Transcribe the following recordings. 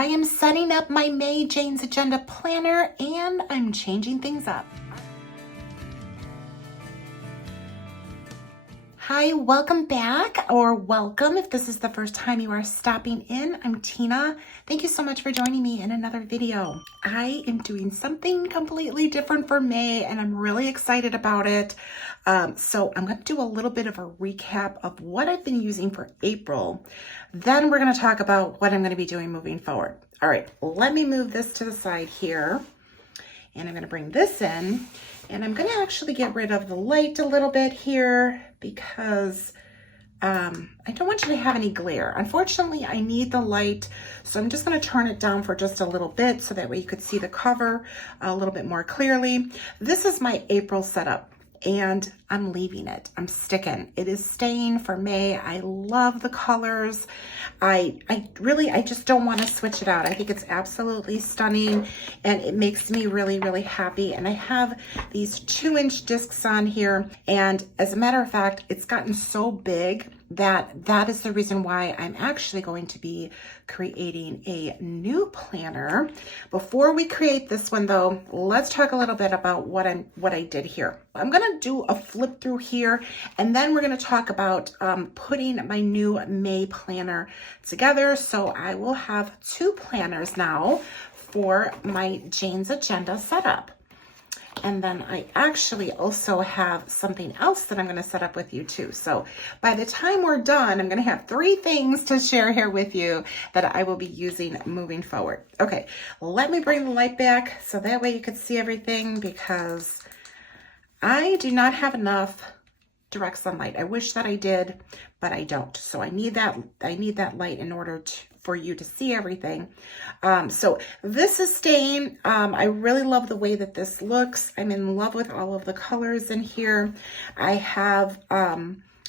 I am setting up my May Jane's Agenda planner and I'm changing things up. Hi, welcome back, or welcome if this is the first time you are stopping in. I'm Tina. Thank you so much for joining me in another video. I am doing something completely different for May and I'm really excited about it. So I'm going to do a little bit of a recap of what I've been using for April. Then we're going to talk about what I'm going to be doing moving forward. All right, let me move this to the side here. And I'm going to bring this in. And I'm going to actually get rid of the light a little bit here because I don't want you to have any glare. Unfortunately, I need the light, so I'm just going to turn it down for just a little bit so that way you could see the cover a little bit more clearly. This is my April setup. And I'm leaving it. I'm sticking. It is staying for May. I love the colors. I just don't want to switch it out. I think it's absolutely stunning and it makes me really, really happy. And I have these 2-inch discs on here. And as a matter of fact, it's gotten so big that is the reason why I'm actually going to be creating a new planner. Before we create this one though, let's talk a little bit about what I did here. I'm going to do a flip through here and then we're going to talk about putting my new May planner together. So I will have 2 planners now for my Jane's Agenda setup. And then I actually also have something else that I'm going to set up with you too. So by the time we're done, I'm going to have 3 things to share here with you that I will be using moving forward. Okay, let me bring the light back so that way you could see everything because I do not have enough direct sunlight. I wish that I did, but I don't. So I need that light in order for you to see everything. So this is staying. I really love the way that this looks. I'm in love with all of the colors in here. I have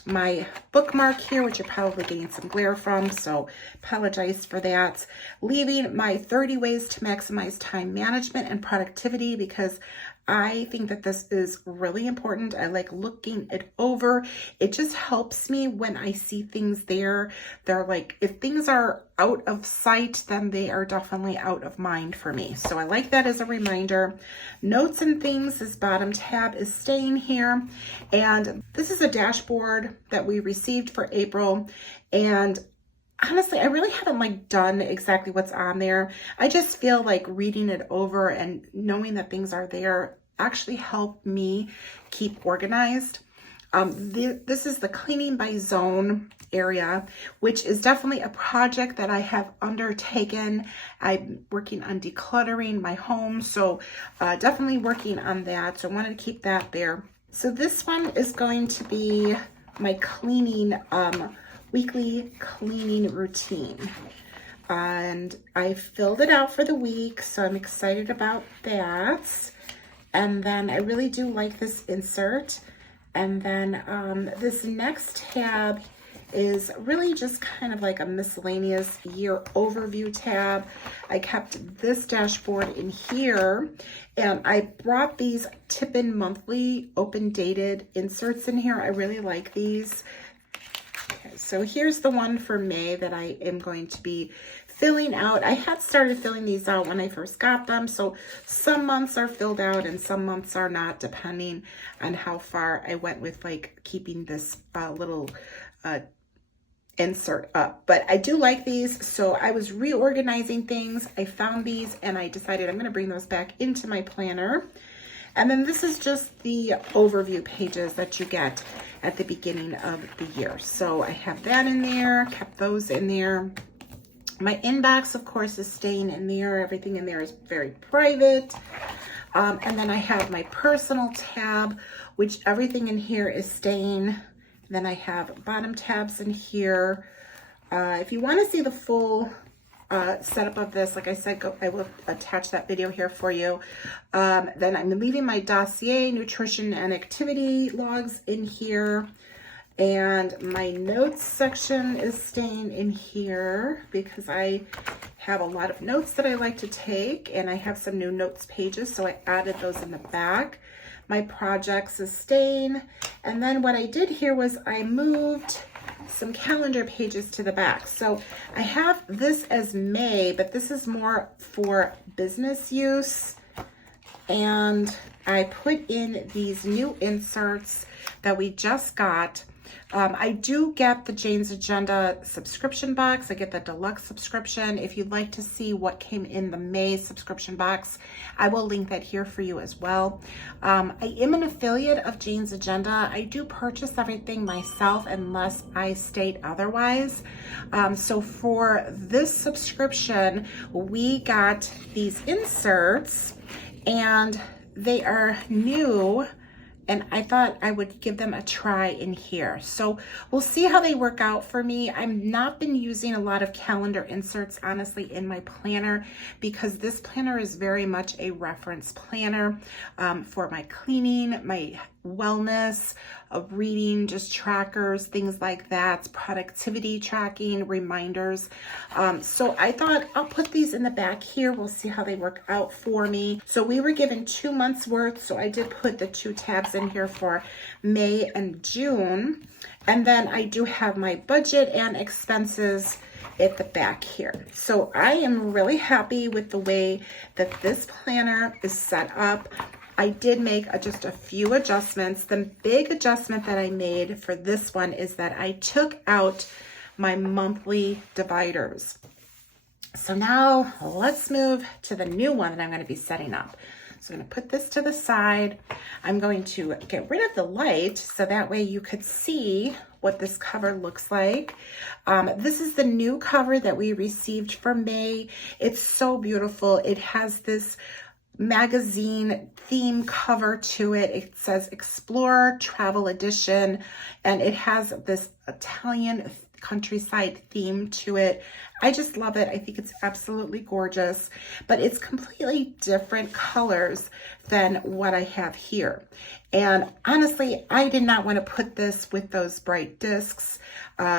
my bookmark here, which you're probably getting some glare from, so apologize for that. Leaving my 30 ways to maximize time management and productivity because I think that this is really important. I like looking it over. It just helps me when I see things there. They're like, if things are out of sight, then they are definitely out of mind for me. So I like that as a reminder. Notes and things, this bottom tab is staying here. And this is a dashboard that we received for April. And honestly, I really haven't done exactly what's on there. I just feel like reading it over and knowing that things are there actually help me keep organized. This is the cleaning by zone area, which is definitely a project that I have undertaken. I'm working on decluttering my home, so definitely working on that. So I wanted to keep that there. So this one is going to be my cleaning weekly cleaning routine, and I filled it out for the week, so I'm excited about that. And then I really do like this insert. And then this next tab is really just kind of like a miscellaneous year overview tab. I kept this dashboard in here and I brought these tip-in monthly open dated inserts in here. I really like these. So here's the one for May that I am going to be filling out. I had started filling these out when I first got them. So some months are filled out and some months are not, depending on how far I went with keeping this little insert up. But I do like these. So I was reorganizing things. I found these and I decided I'm going to bring those back into my planner. And then this is just the overview pages that you get at the beginning of the year. So I have that in there, kept those in there. My inbox, of course, is staying in there. Everything in there is very private. And then I have my personal tab, which everything in here is staying. Then I have bottom tabs in here. If you want to see the full setup of this, like I said, I will attach that video here for you. Then I'm leaving my dossier, nutrition and activity logs in here. And my notes section is staying in here because I have a lot of notes that I like to take, and I have some new notes pages, so I added those in the back. My projects is staying. And then what I did here was I moved some calendar pages to the back. So I have this as May, but this is more for business use. And I put in these new inserts that we just got. I do get the Jane's Agenda subscription box. I get the deluxe subscription. If you'd like to see what came in the May subscription box, I will link that here for you as well. I am an affiliate of Jane's Agenda. I do purchase everything myself unless I state otherwise. So for this subscription, we got these inserts and they are new. And I thought I would give them a try in here. So we'll see how they work out for me. I've not been using a lot of calendar inserts, honestly, in my planner because this planner is very much a reference planner for my cleaning, my wellness, reading, just trackers, things like that, productivity tracking, reminders. So I thought I'll put these in the back here. We'll see how they work out for me. So we were given 2 months worth. So I did put the 2 tabs in here for May and June. And then I do have my budget and expenses at the back here. So I am really happy with the way that this planner is set up. I did make just a few adjustments. The big adjustment that I made for this one is that I took out my monthly dividers. So now let's move to the new one that I'm going to be setting up. So I'm going to put this to the side. I'm going to get rid of the light so that way you could see what this cover looks like. This is the new cover that we received for May. It's so beautiful. It has this magazine theme cover to it. It says Explorer Travel Edition, and it has this Italian countryside theme to it. I just love it. I think it's absolutely gorgeous, but it's completely different colors than what I have here. And honestly, I did not want to put this with those bright discs.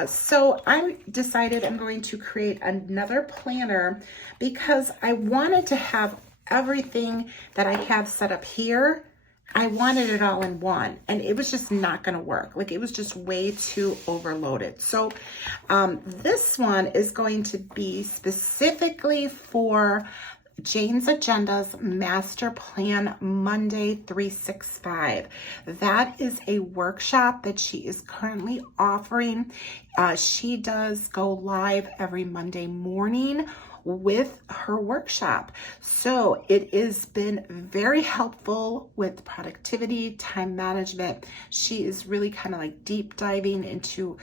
So I decided I'm going to create another planner because I wanted to have everything that I have set up here. I wanted it all in one, and it was just not going to work. Like, it was just way too overloaded. So this one is going to be specifically for Jane's Agenda's Master Plan Monday 365. That is a workshop that she is currently offering. She does go live every Monday morning with her workshop. So it has been very helpful with productivity, time management. She is really kind of like deep diving into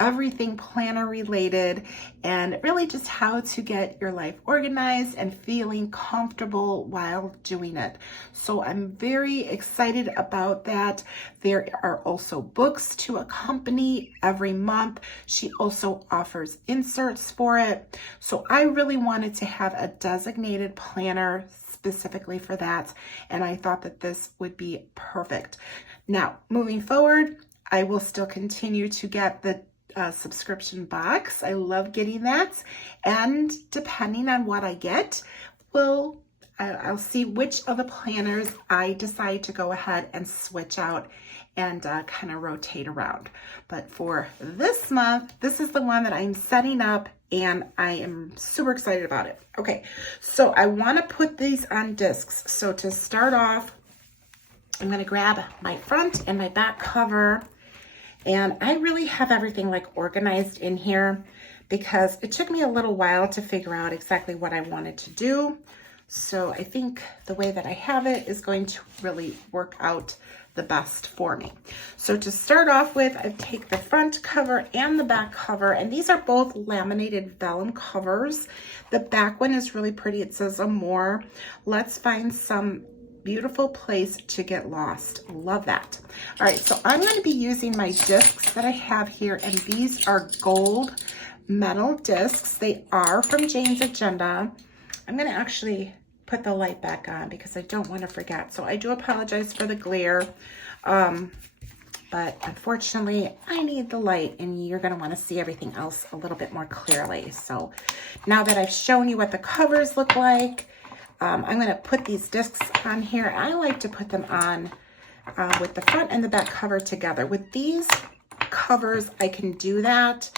everything planner related and really just how to get your life organized and feeling comfortable while doing it. So I'm very excited about that. There are also books to accompany every month. She also offers inserts for it. So I really wanted to have a designated planner specifically for that, and I thought that this would be perfect. Now, moving forward, I will still continue to get the subscription box. I love getting that, and depending on what I get, I'll see which of the planners I decide to go ahead and switch out and kind of rotate around. But for this month, this is the one that I'm setting up, and I am super excited about it. Okay, so I want to put these on discs. So to start off, I'm going to grab my front and my back cover. And I really have everything like organized in here because it took me a little while to figure out exactly what I wanted to do. So I think the way that I have it is going to really work out the best for me. So to start off with, I take the front cover and the back cover, and these are both laminated vellum covers. The back one is really pretty. It says Amore. Let's find some beautiful place to get lost. Love that. All right, so I'm going to be using my discs that I have here, and these are gold metal discs. They are from Jane's Agenda. I'm going to actually put the light back on because I don't want to forget. So I do apologize for the glare, but unfortunately I need the light, and you're going to want to see everything else a little bit more clearly. So now that I've shown you what the covers look like, I'm going to put these discs on here. I like to put them on with the front and the back cover together. With these covers, I can do that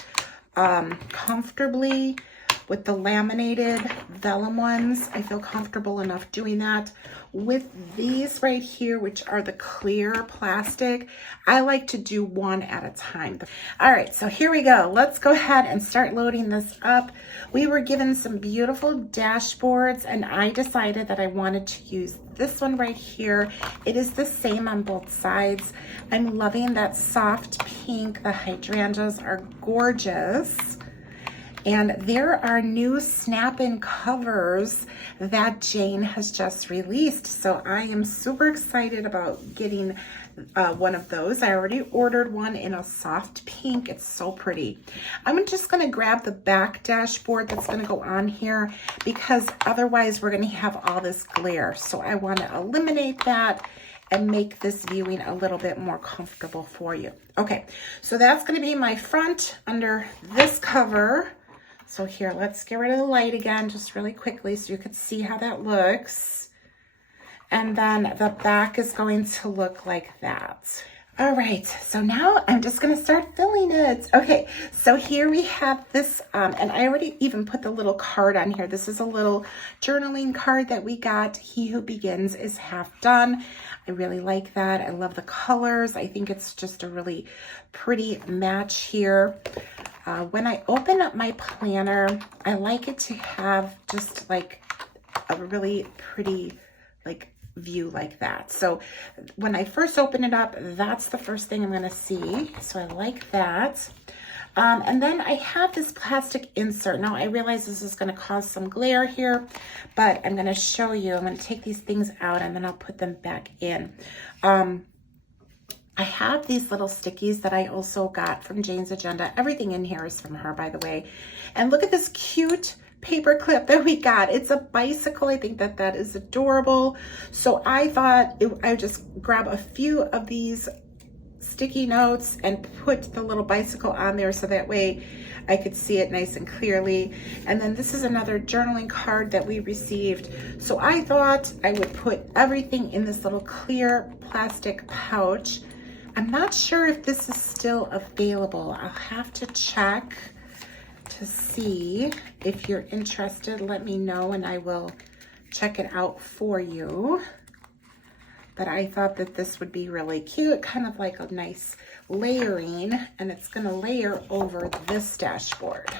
comfortably. With the laminated vellum ones, I feel comfortable enough doing that. With these right here, which are the clear plastic, I like to do one at a time. All right, so here we go. Let's go ahead and start loading this up. We were given some beautiful dashboards, and I decided that I wanted to use this one right here. It is the same on both sides. I'm loving that soft pink. The hydrangeas are gorgeous. And there are new snap-in covers that Jane has just released. So I am super excited about getting one of those. I already ordered one in a soft pink. It's so pretty. I'm just gonna grab the back dashboard that's gonna go on here because otherwise we're gonna have all this glare. So I wanna eliminate that and make this viewing a little bit more comfortable for you. Okay, so that's gonna be my front under this cover. So here, let's get rid of the light again, just really quickly so you could see how that looks. And then the back is going to look like that. All right, so now I'm just gonna start filling it. Okay, so here we have this, and I already even put the little card on here. This is a little journaling card that we got. He who begins is half done. I really like that. I love the colors. I think it's just a really pretty match here. When I open up my planner, I like it to have just like a really pretty like view like that. So when I first open it up, that's the first thing I'm gonna see. So I like that. And then I have this plastic insert. Now I realize this is gonna cause some glare here, but I'm gonna show you. I'm gonna take these things out and then I'll put them back in. I have these little stickies that I also got from Jane's Agenda. Everything in here is from her, by the way. And look at this cute paper clip that we got. It's a bicycle. I think that that is adorable. So I thought I would just grab a few of these sticky notes and put the little bicycle on there so that way I could see it nice and clearly. And then this is another journaling card that we received. So I thought I would put everything in this little clear plastic pouch. I'm not sure if this is still available. I'll have to check to see. If you're interested, let me know and I will check it out for you. But I thought that this would be really cute, kind of like a nice layering, and it's gonna layer over this dashboard.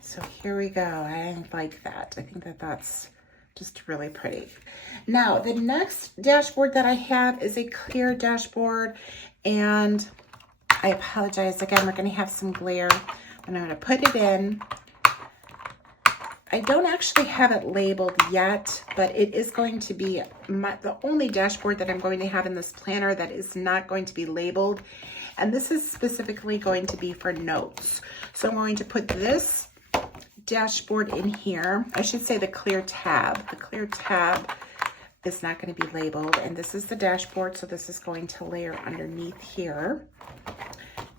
So here we go. I like that. I think that that's just really pretty. Now, the next dashboard that I have is a clear dashboard, and I apologize. Again, we're going to have some glare, and I'm going to put it in. I don't actually have it labeled yet, but it is going to be the only dashboard that I'm going to have in this planner that is not going to be labeled, and this is specifically going to be for notes. So I'm going to put this dashboard in here. I should say the clear tab. The clear tab is not going to be labeled, and this is the dashboard, so this is going to layer underneath here.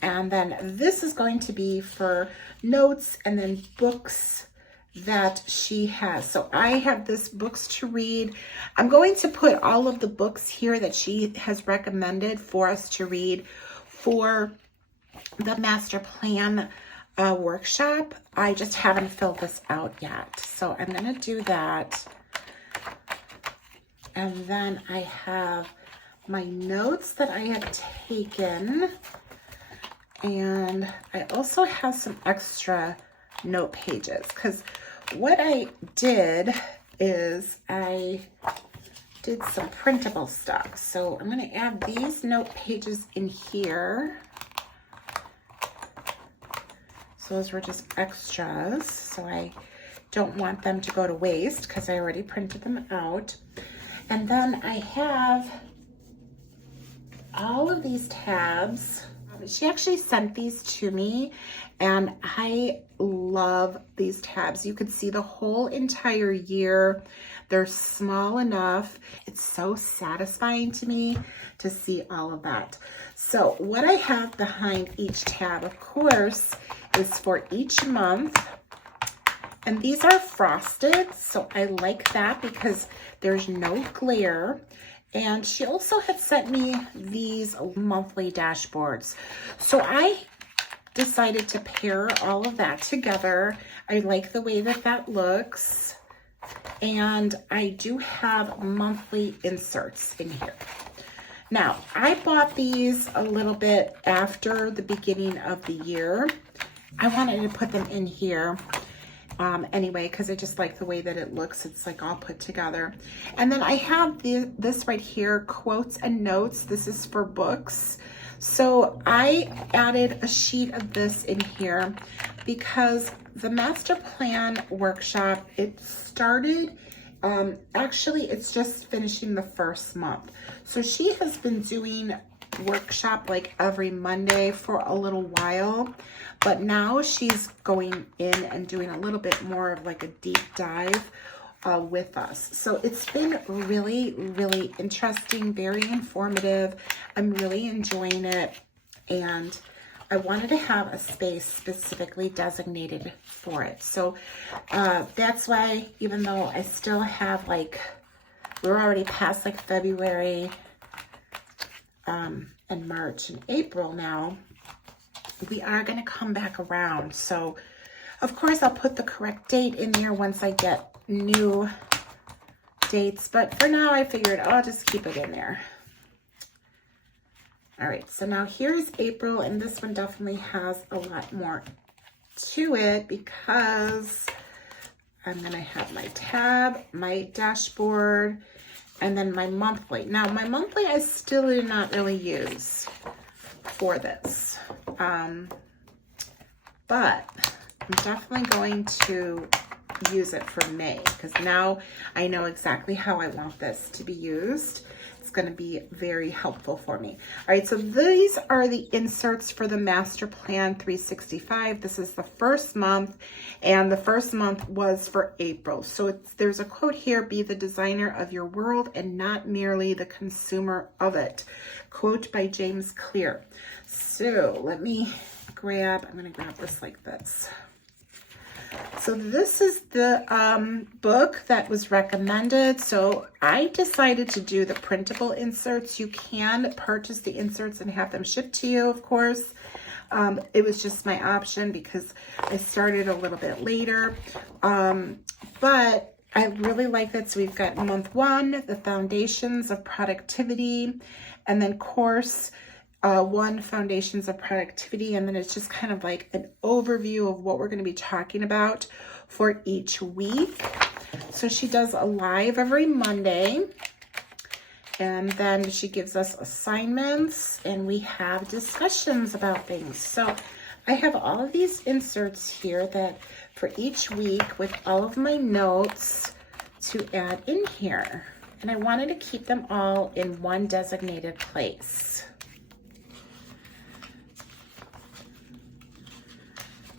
And then this is going to be for notes and then books that she has. So I have this books to read. I'm going to put all of the books here that she has recommended for us to read for the master plan workshop. I just haven't filled this out yet. So I'm going to do that. And then I have my notes that I have taken. And I also have some extra note pages because what I did is I did some printable stuff. So I'm going to add these note pages in here. So those were just extras, so I don't want them to go to waste because I already printed them out. And then I have all of these tabs. She actually sent these to me, and I love these tabs. You could see the whole entire year. They're small enough. It's so satisfying to me to see all of that. So what I have behind each tab, of course, is for each month. And these are frosted, so I like that because there's no glare. And she also had sent me these monthly dashboards. So I decided to pair all of that together. I like the way that that looks. And I do have monthly inserts in here. Now, I bought these a little bit after the beginning of the year. I wanted to put them in here anyway, because I just like the way that it looks. It's like all put together. And then I have this right here, quotes and notes. This is for books. So I added a sheet of this in here because the master plan workshop, it started, actually it's just finishing the first month. So she has been doing workshop like every Monday for a little while, but now she's going in and doing a little bit more of like a deep dive with us. So it's been really, really interesting, very informative. I'm really enjoying it. And I wanted to have a space specifically designated for it. So that's why, even though I still have like, we're already past like February and March and April now, we are going to come back around. So of course I'll put the correct date in there once I get new dates, but for now I figured I'll just keep it in there. All right, so now here's April, and this one definitely has a lot more to it because I'm gonna have my tab, my dashboard, and then my monthly. Now my monthly I still do not really use for this, but I'm definitely going to use it for May because now I know exactly how I want this to be used. It's going to be very helpful for me. All right, so these are the inserts for the Master Plan 365. This is the first month, and the first month was for April. So there's a quote here: be the designer of your world and not merely the consumer of it. Quote by James Clear. So let me grab, I'm going to grab this like this. So this is the book that was recommended. So I decided to do the printable inserts. You can purchase the inserts and have them shipped to you, of course. It was just my option because I started a little bit later. But I really like that. So we've got month 1, the foundations of productivity, and then course 1, foundations of productivity, and then it's just kind of like an overview of what we're going to be talking about for each week. So she does a live every Monday, and then she gives us assignments, and we have discussions about things. So I have all of these inserts here that for each week with all of my notes to add in here, and I wanted to keep them all in one designated place.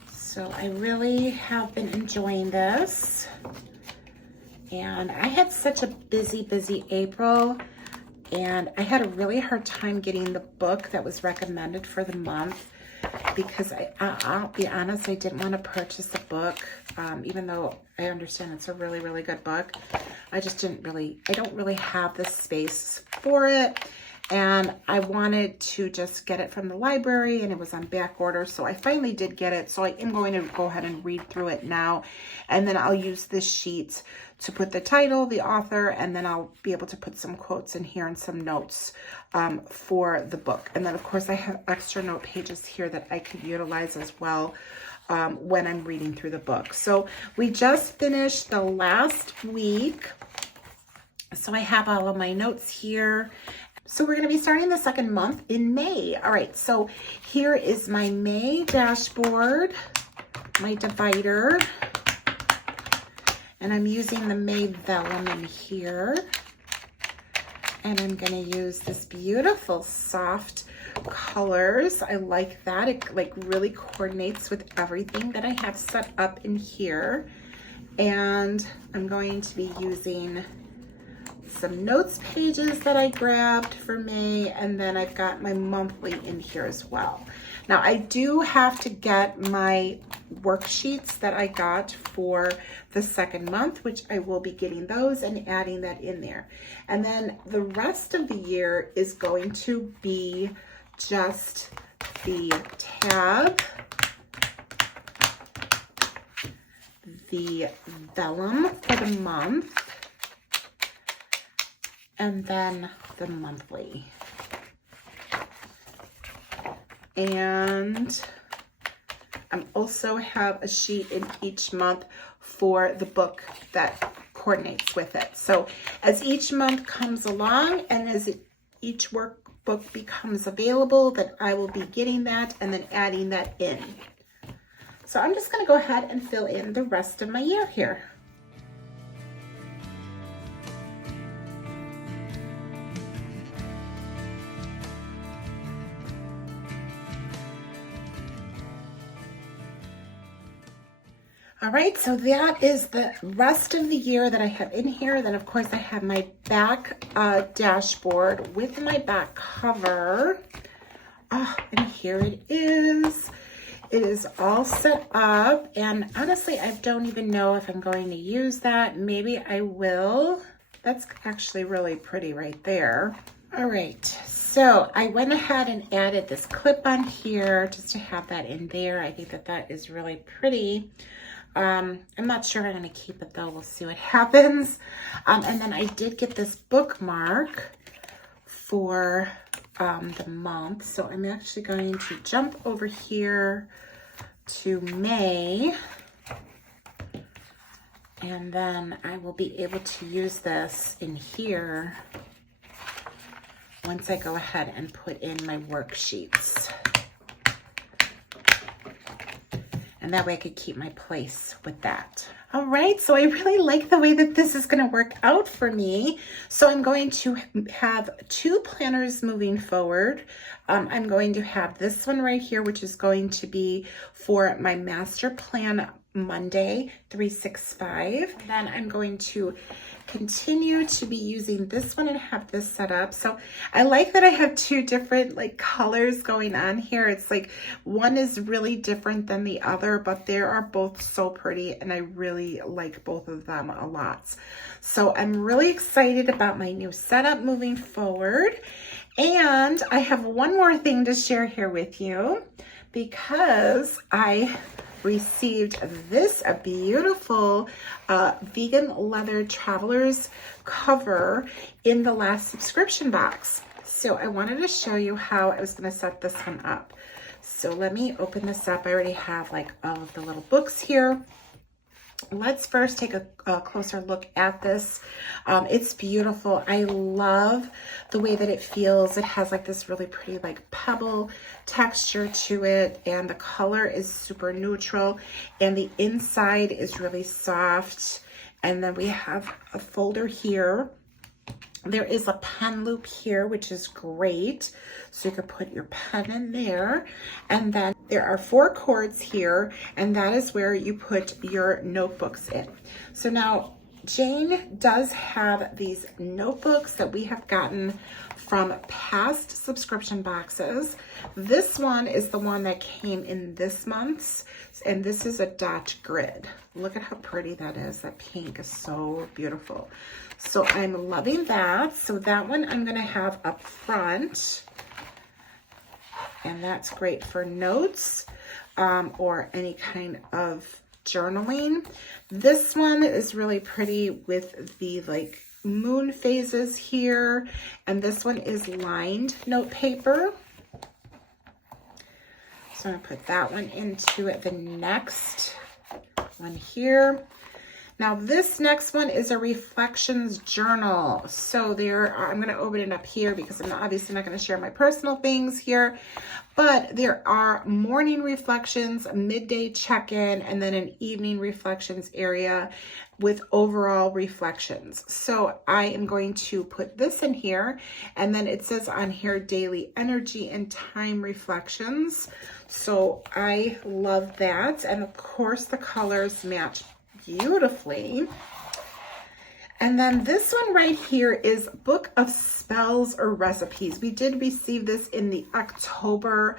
So I really have been enjoying this, and I had such a busy April, and I had a really hard time getting the book that was recommended for the month because I'll be honest, I didn't want to purchase a book, even though I understand it's a really, really good book. I don't really have the space for it. And I wanted to just get it from the library, and it was on back order. So I finally did get it. So I am going to go ahead and read through it now. And then I'll use this sheet to put the title, the author, and then I'll be able to put some quotes in here and some notes for the book. And then of course I have extra note pages here that I could utilize as well when I'm reading through the book. So we just finished the last week. So I have all of my notes here. So we're going to be starting the second month in May. All right, so here is my May dashboard, my divider, and I'm using the May vellum in here. And I'm going to use this beautiful soft colors. I like that. It like really coordinates with everything that I have set up in here. And I'm going to be using some notes pages that I grabbed for May, and then I've got my monthly in here as well. Now I do have to get my worksheets that I got for the second month, which I will be getting those and adding that in there. And then the rest of the year is going to be just the tab, the vellum for the month, and then the monthly. And I also have a sheet in each month for the book that coordinates with it. So as each month comes along and as each workbook becomes available, that I will be getting that and then adding that in. So I'm just going to go ahead and fill in the rest of my year here. All right, so that is the rest of the year that I have in here. Then, of course, I have my back dashboard with my back cover. Oh, and here it is. It is all set up. And honestly, I don't even know if I'm going to use that. Maybe I will. That's actually really pretty right there. All right, so I went ahead and added this clip on here just to have that in there. I think that that is really pretty. I'm not sure I'm going to keep it though. We'll see what happens. And then I did get this bookmark for the month. So I'm actually going to jump over here to May. And then I will be able to use this in here once I go ahead and put in my worksheets. And that way I could keep my place with that. All right, so I really like the way that this is gonna work out for me. So I'm going to have two planners moving forward. I'm going to have this one right here, which is going to be for my master plan Monday 365. Then I'm going to continue to be using this one and have this set up. So I like that I have two different like colors going on here. It's like one is really different than the other, but they are both so pretty and I really like both of them a lot. So I'm really excited about my new setup moving forward. And I have one more thing to share here with you because I received this beautiful vegan leather traveler's cover in the last subscription box. So I wanted to show you how I was going to set this one up. So let me open this up. I already have like all of the little books here. Let's first take a closer look at this. It's beautiful. I love the way that it feels. It has like this really pretty like pebble texture to it, and the color is super neutral, and the inside is really soft. And then we have a folder here. There is a pen loop here, which is great. So you can put your pen in there. And then there are 4 cords here, and that is where you put your notebooks in. So now Jane does have these notebooks that we have gotten from past subscription boxes. This one is the one that came in this month's, and this is a dot grid. Look at how pretty that is. That pink is so beautiful. So I'm loving that. So that one I'm going to have up front, and that's great for notes or any kind of journaling. This one is really pretty with the like moon phases here, and this one is lined note paper. So I'm going to put that one into it. The next one here. Now this next one is a reflections journal. So I'm going to open it up here because I'm obviously not going to share my personal things here, but there are morning reflections, midday check-in, and then an evening reflections area with overall reflections. So I am going to put this in here, and then it says on here daily energy and time reflections. So I love that. And of course the colors match beautifully. And then this one right here is Book of Spells or Recipes. We did receive this in the October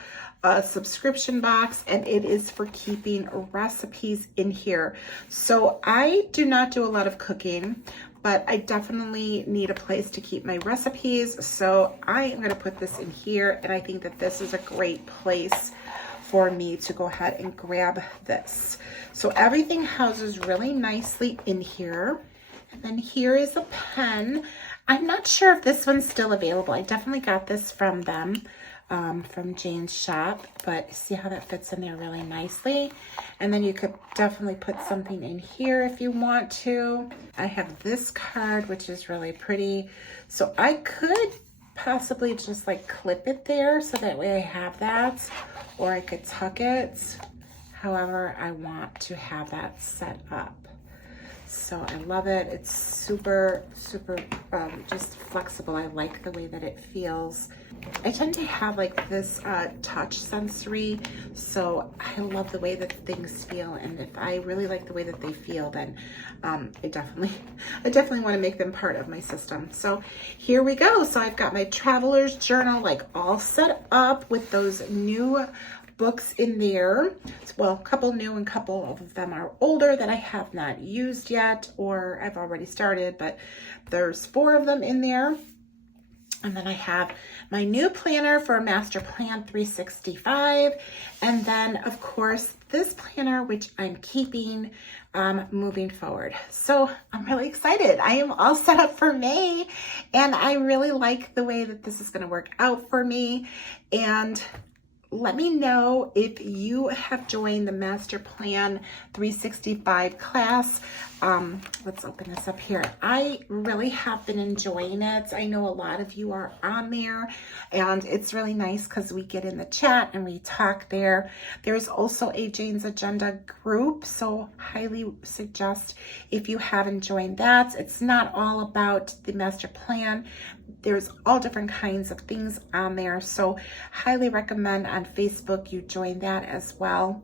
subscription box, and it is for keeping recipes in here. So I do not do a lot of cooking, but I definitely need a place to keep my recipes. So I am going to put this in here, and I think that this is a great place for me to go ahead and grab this. So everything houses really nicely in here. And then here is a pen. I'm not sure if this one's still available. I definitely got this from them, from Jane's shop, but see how that fits in there really nicely. And then you could definitely put something in here if you want to. I have this card, which is really pretty. So I could possibly just like clip it there so that way I have that, or I could tuck it however I want to have that set up. So I love it. It's super, super just flexible. I like the way that it feels. I tend to have like this touch sensory, so I love the way that things feel. And if I really like the way that they feel, then I definitely want to make them part of my system. So here we go. So I've got my traveler's journal like all set up with those new books in there. Well, a couple new and a couple of them are older that I have not used yet, or I've already started, but there's 4 of them in there. And then I have my new planner for Master Plan 365. And then of course this planner, which I'm keeping moving forward. So I'm really excited. I am all set up for May, and I really like the way that this is going to work out for me. And let me know if you have joined the Master Plan 365 class. Let's open this up here. I really have been enjoying it. I know a lot of you are on there, and it's really nice because we get in the chat and we talk there. There's also a Jane's Agenda group, so highly suggest if you haven't joined that. It's not all about the master plan. There's all different kinds of things on there, so highly recommend on Facebook you join that as well.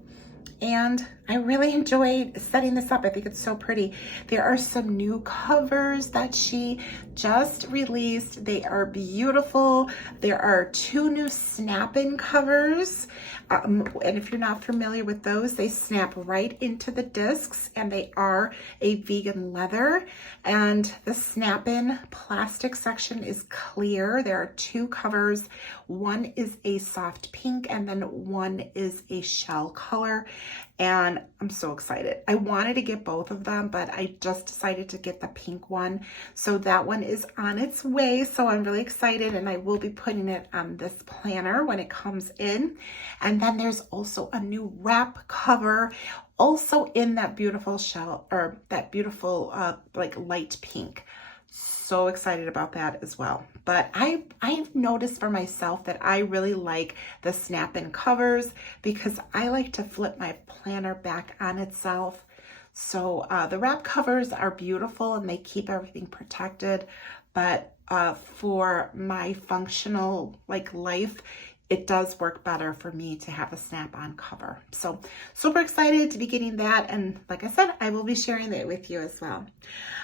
And I really enjoyed setting this up. I think it's so pretty. There are some new covers that she just released. They are beautiful. There are 2 new snap-in covers. And if you're not familiar with those, they snap right into the discs, and they are a vegan leather. And the snap-in plastic section is clear. There are 2 covers. One is a soft pink, and then one is a shell color. And I'm so excited. I wanted to get both of them, but I just decided to get the pink one. So that one is on its way. So I'm really excited, and I will be putting it on this planner when it comes in. And then there's also a new wrap cover, also in that beautiful shell, or that beautiful like light pink. So excited about that as well. But I've noticed for myself that I really like the snap-in covers because I like to flip my planner back on itself. So the wrap covers are beautiful and they keep everything protected. But for my functional like life, it does work better for me to have a snap-on cover. So super excited to be getting that. And like I said, I will be sharing that with you as well.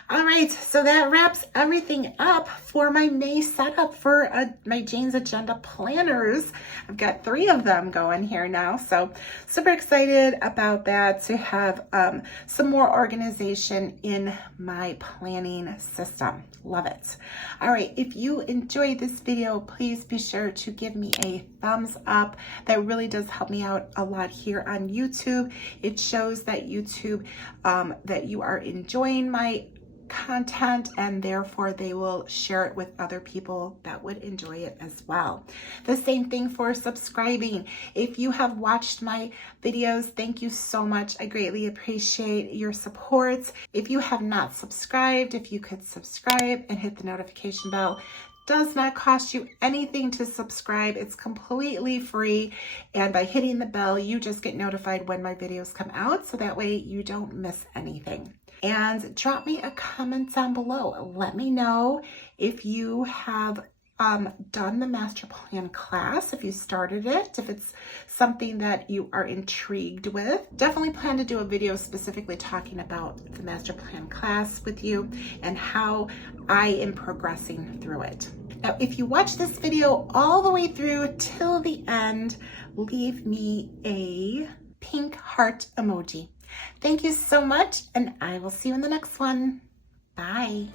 All right, so that wraps everything up for my May setup for my Jane's Agenda planners. I've got 3 of them going here now. So super excited about that, to have some more organization in my planning system. Love it. All right, if you enjoyed this video, please be sure to give me a thumbs up. That really does help me out a lot here on YouTube. It shows that YouTube that you are enjoying my content, and therefore they will share it with other people that would enjoy it as well. The same thing for subscribing. If you have watched my videos, thank you so much. I greatly appreciate your support. If you have not subscribed, if you could subscribe and hit the notification bell. Does not cost you anything to subscribe. It's completely free, and by hitting the bell you just get notified when my videos come out, so that way you don't miss anything. And drop me a comment down below. Let me know if you have done the master plan class, if you started it, if it's something that you are intrigued with, definitely plan to do a video specifically talking about the master plan class with you and how I am progressing through it. Now, if you watch this video all the way through till the end, leave me a pink heart emoji. Thank you so much, and I will see you in the next one. Bye.